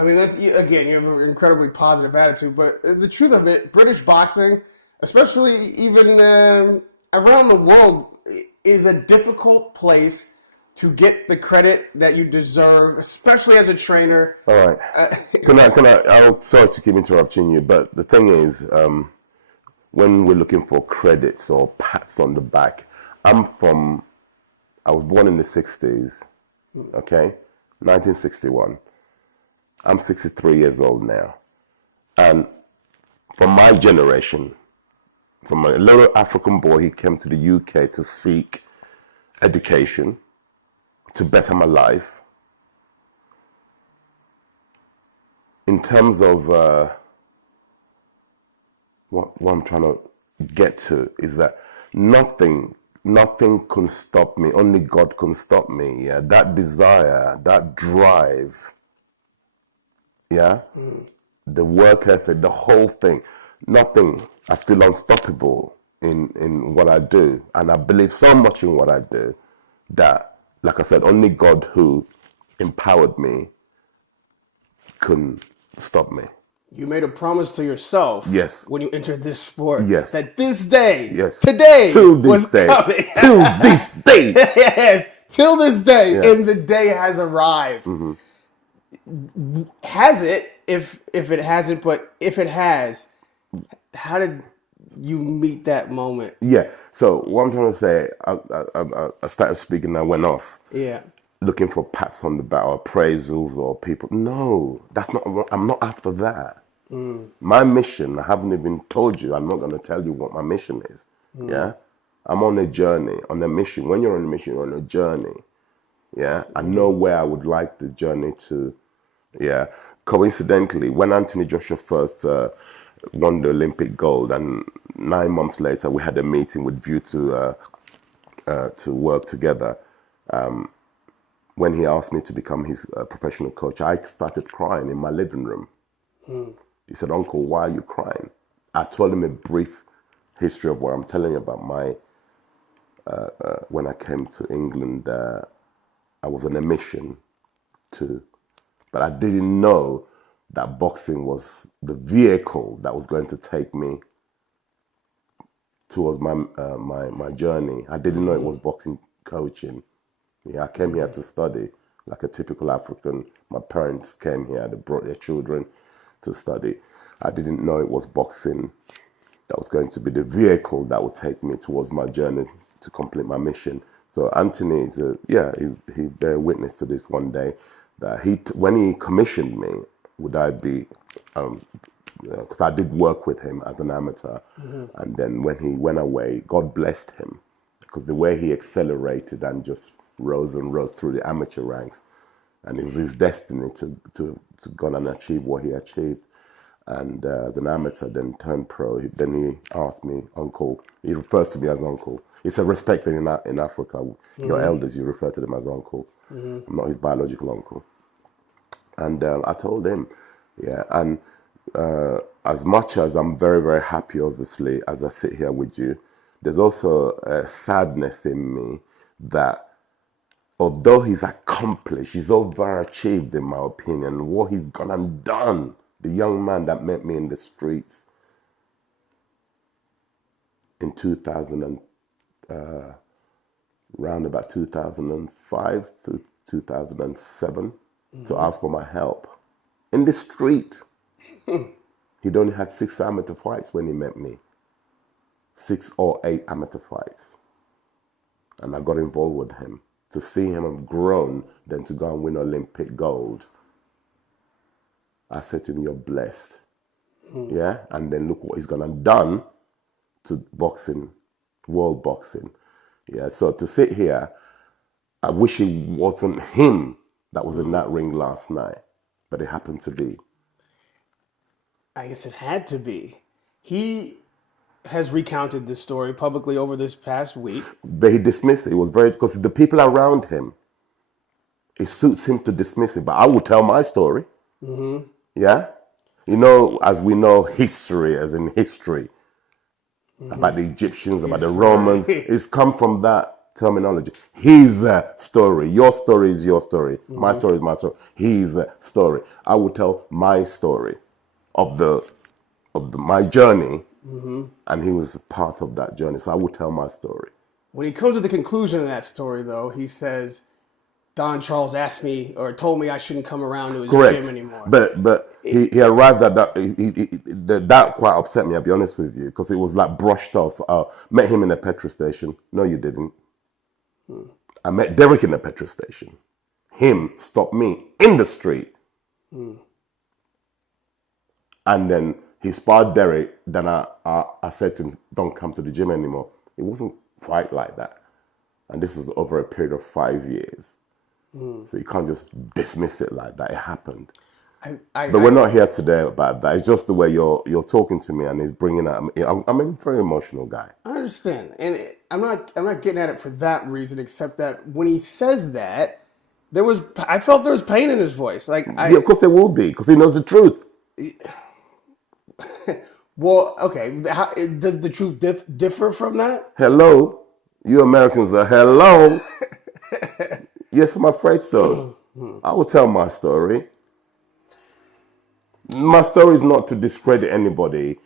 I mean, again, you have an incredibly positive attitude, but the truth of it, British boxing, especially even around the world, is a difficult place to get the credit that you deserve, especially as a trainer. All right. I'm sorry to keep interrupting you, but the thing is, when we're looking for credits or pats on the back, I was born in the 60s, okay? 1961. I'm 63 years old now. And from my generation, from a little African boy, he came to the UK to seek education, to better my life. In terms of what I'm trying to get to is that nothing can stop me. Only God can stop me. Yeah, that desire, that drive. Yeah, the work ethic, the whole thing. Nothing. I feel unstoppable in what I do, and I believe so much in what I do that, like I said, only God who empowered me can stop me. You made a promise to yourself, yes, when you entered this sport, yes, that this day, yes, today, till this was day, coming. till this day, yes, till this day, yeah. and the day has arrived. Mm-hmm. Has it? If it hasn't, but if it has, how did you meet that moment? Yeah. So what I'm trying to say, I started speaking and I went off. Yeah. Looking for pats on the back or appraisals or people. No, that's not. I'm not after that. My mission, I haven't even told you. I'm not going to tell you what my mission is. Yeah. I'm on a journey, on a mission. When you're on a mission, you're on a journey. Yeah. I know where I would like the journey to. Yeah. Coincidentally, when Anthony Joshua first won the Olympic gold, and 9 months later we had a meeting with view to work together. When he asked me to become his professional coach, I started crying in my living room. He said, "Uncle, why are you crying?" I told him a brief history of what I'm telling you about my when I came to England. I was on a mission but I didn't know that boxing was the vehicle that was going to take me towards my journey. I didn't know it was boxing coaching. Yeah, I came here to study like a typical African. My parents came here, they brought their children to study. I didn't know it was boxing that was going to be the vehicle that would take me towards my journey to complete my mission. So Anthony, he bear witness to this one day, that when he commissioned me, would I be, because I did work with him as an amateur, and then when he went away, God blessed him, because the way he accelerated and just rose and rose through the amateur ranks, and it was his destiny to go and achieve what he achieved. And as an amateur, then turned pro. Then he asked me, "Uncle." He refers to me as uncle. It's a respect thing in Africa. Your elders, you refer to them as uncle. I'm not his biological uncle. And I told him, yeah. And as much as I'm very, very happy, obviously, as I sit here with you, there's also a sadness in me that although he's accomplished, he's overachieved, in my opinion, what he's gone and done. The young man that met me in the streets in 2000 round about 2005 to 2007 to ask for my help in the street. He'd only had 6 amateur fights when he met me, 6 or 8 amateur fights, and I got involved with him. To see him have grown, then to go and win Olympic gold, I said to him, "You're blessed." Yeah, and then look what he's gone and done to boxing, world boxing. Yeah, so to sit here, I wish it wasn't him that was in that ring last night, but it happened to be. I guess it had to be. He has recounted this story publicly over this past week. But he dismissed it. It was very, because the people around him, it suits him to dismiss it. But I will tell my story. Yeah? You know, as we know, history, about the Egyptians, about the Romans, it's come from that terminology. His story. Your story is your story. My story is my story. His story. I will tell my story of my journey, and he was part of that journey. So I will tell my story. When he comes to the conclusion of that story, though, he says, Don Charles asked me or told me I shouldn't come around to his Correct. gym anymore. But he arrived at that. That quite upset me. I'll be honest with you, because it was like brushed off. Met him in a petrol station. No, you didn't. I met Derek in the petrol station. Him stopped me in the street. And then he sparred Derek. Then I said to him, don't come to the gym anymore. It wasn't quite like that. And this was over a period of 5 years. So you can't just dismiss it like that. It happened. But we're not here today about that. It's just the way you're talking to me, and it's bringing out. I'm a very emotional guy. I understand, and I'm not getting at it for that reason, except that when he says that, I felt there was pain in his voice. Like, Yeah, of course there will be, because he knows the truth. Well, okay. Does the truth differ from that? Hello, you Americans are hello. Yes, I'm afraid so. I will tell my story. My story is not to discredit anybody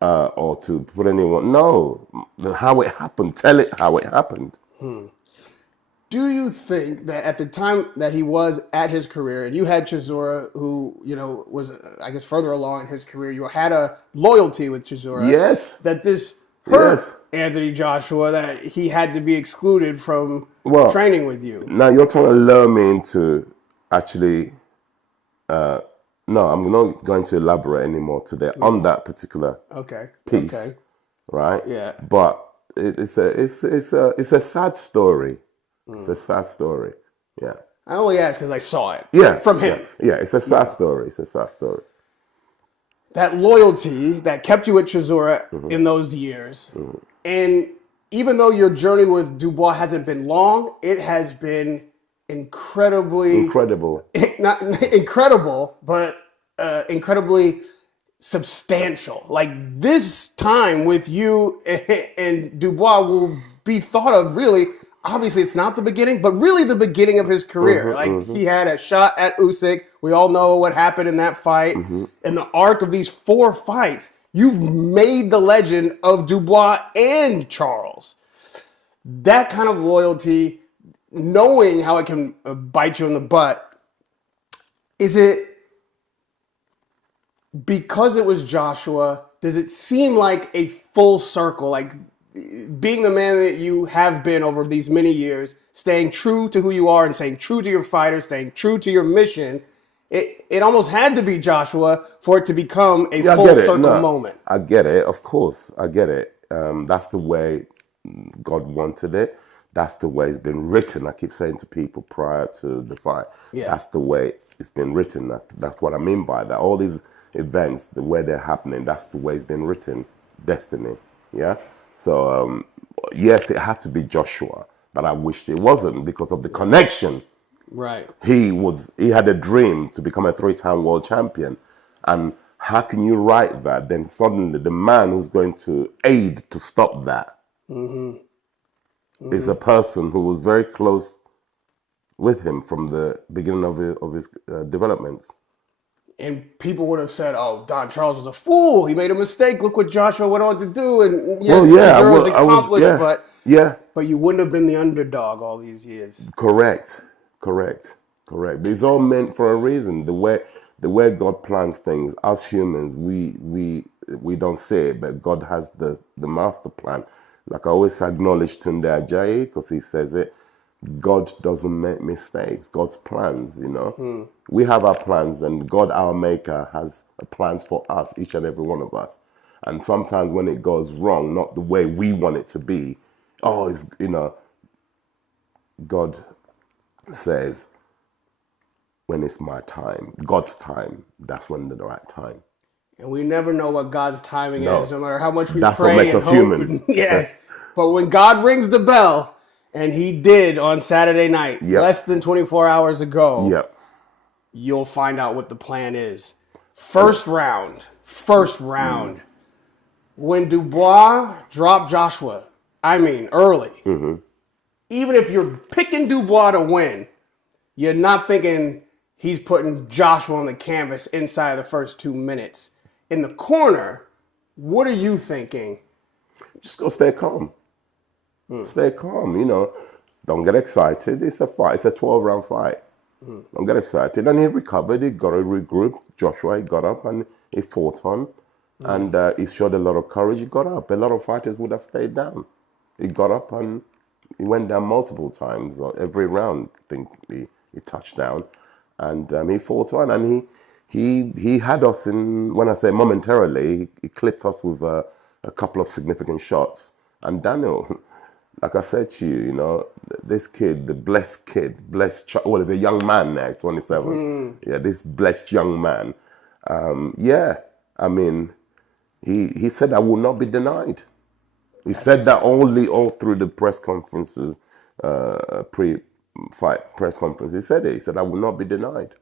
or to put anyone. No, how it happened. Tell it how it happened. Do you think that at the time that he was at his career, and you had Chisora, who was, I guess, further along in his career, you had a loyalty with Chisora. Yes. That this hurt Yes. Anthony Joshua, that he had to be excluded from training with you. Now you're trying to lure me into actually. No, I'm not going to elaborate anymore today on that particular piece. Okay. Right? Yeah. But it's a sad story. It's a sad story. Yeah. I only asked because I saw it. Yeah. From him. Yeah. It's a sad story. It's a sad story. That loyalty that kept you at Chisora in those years, and even though your journey with Dubois hasn't been long, it has been incredible, not incredible, but incredibly substantial. Like, this time with you and Dubois will be thought of, really, obviously it's not the beginning, but really the beginning of his career. He had a shot at Usyk. We all know what happened in that fight. In the arc of these 4 fights, you've made the legend of Dubois and Charles. That kind of loyalty, knowing how it can bite you in the butt, is it because it was Joshua? Does it seem like a full circle, like being the man that you have been over these many years, staying true to who you are and staying true to your fighter, staying true to your mission? It almost had to be Joshua for it to become a full circle moment. I get it. Of course, I get it. That's the way God wanted it. That's the way it's been written. I keep saying to people prior to the fight, that's the way it's been written. That's what I mean by that. All these events, the way they're happening, that's the way it's been written. Destiny. Yeah? So, yes, it had to be Joshua, but I wished it wasn't because of the connection. Right. He had a dream to become a 3-time world champion. And how can you write that? Then suddenly the man who's going to aid to stop that is a person who was very close with him from the beginning of his developments. And people would have said, "Oh, Don Charles was a fool. He made a mistake. Look what Joshua went on to do." And yes, Chisora was accomplished, but you wouldn't have been the underdog all these years. Correct. It's all meant for a reason. The way God plans things, us humans, we don't see it, but God has the master plan. Like I always acknowledge Tunde Ajayi, because he says it. God doesn't make mistakes. God's plans, We have our plans, and God, our maker, has plans for us, each and every one of us. And sometimes when it goes wrong, not the way we want it to be, God says, when it's my time, God's time, that's when the right time. And we never know what God's timing is, no matter how much we that's pray what makes and us hope. Human. Yes. But when God rings the bell, and he did on Saturday night, less than 24 hours ago, you'll find out what the plan is. First round. When Dubois dropped Joshua, early, even if you're picking Dubois to win, you're not thinking he's putting Joshua on the canvas inside of the first 2 minutes. In the corner, what are you thinking? Just go stay calm. Stay calm, you know. Don't get excited. It's a fight. It's a 12-round fight. Don't get excited. And he recovered. He got to regroup. Joshua, he got up and he fought on. And he showed a lot of courage. He got up. A lot of fighters would have stayed down. He got up and he went down multiple times. Every round, I think he touched down. And he fought on. And he had us in, when I say momentarily, he clipped us with a couple of significant shots. And Daniel, like I said to you, you know, this kid, the blessed kid, well, he's a young man now, he's 27. Yeah, this blessed young man. I mean, he said, I will not be denied. He said that all through the press conferences, pre-fight press conference. He said it. He said, I will not be denied.